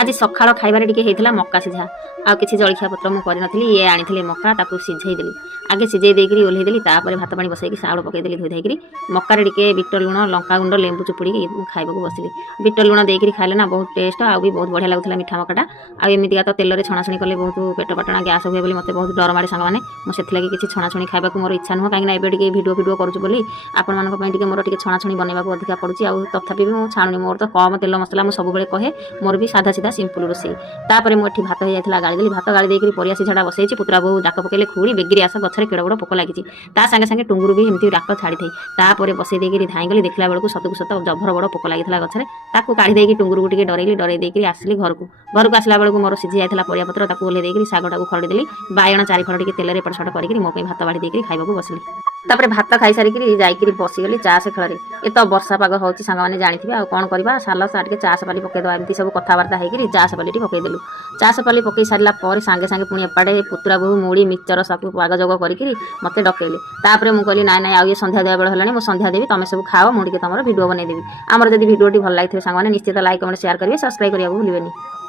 आज सकाळ खाइबार टिके हेइथिला मक्का सिझा आ किछि जळखिया पत्र मु करि नथिली ये आनिथिले मक्का ताकू सिझाई देली आगे सिझाई देकरी ओल्हे देली तापर भात पानी बसाई साउल पकई देली धोई धाइकरी मक्का रे टिके बिट लुण लंका गुंड लेंबू चुपुड़ी खाइबाकू बसिली बिट लुण देकरी खाइले ना बहुत टेस्ट आ भी बहुत बढ़िया लागुथला मिठा मक्काटा आ एमितिका तो तेल रे छणाछणी कले बहुत पेट पाटणा गैस हुए बोली मते बहुत डर मारे संग माने मु सेथला किछि छणाछणी खाइबाकू मोर इच्छा नुह काहे ना एबे टिके वीडियो करूछु बोली आपण मानक पई टिके मोर टिके छणाछणी बनेबाकू अधिका पडुची आ तथापि भी मु छाणुनी मोर तो कम तेल मसला मु सब बेले कहे मोर भी साधा सीधा सिंपल रोसे तापर मु एठी भात हो जाइथिला गाली देली भात गाली देकरी परिया सिझाटा बसैछि पुत्रा बहु डाक पकेले खुड़ी बेगिरी आस गछरे केड़ बड़ पोक लागिछि ता संगे संगे टुंगुरु भी एमती डाक छाड़ी थई तापर बसै देकरी धाई गली देखला बेलकू सतकू सत जभर बड़ पोक लागिथिला गछरे ताकू काढी देकी टुंगुरु टिके डरै देकरी आसली घरकू आसला बेलकू मोर सिझी जाइथिला परिया पत्र ताकू ओले देकरी सागटाकू खरडी देली बायण चारि खड़ टिके तेल रे पट छट करिकरी मो पे भात बाड़ी देकरी खाइबाकू बसली तापर भात खाई सारिकरी जाइकरी बसी गली चास खेଳରେ ए तो वर्षा पाग होची संग माने जानिथिबे आ कोन करबा साल साटके चास पाली पके दवा एमती सब कथा वार्ता हेकरी चास पाली टी पके देलु चास पाली पके सारला पर संगे संगे पुणी एपाडे पुत्रा बहु मुड़ी मिक्सचर सब पाग जोग करिकरी मते डकेले तापर मु कहली नाय नाय आ ये संध्या देबा बेल हलानी मु संध्या देबी तमे सब खाओ मु टिके तमरो वीडियो बनै देबी हमर जदी वीडियो टी भल लागिथिबे संग माने निश्चित लाइक कमेंट शेयर करिवे सब्सक्राइब करिया भूलिबेनी।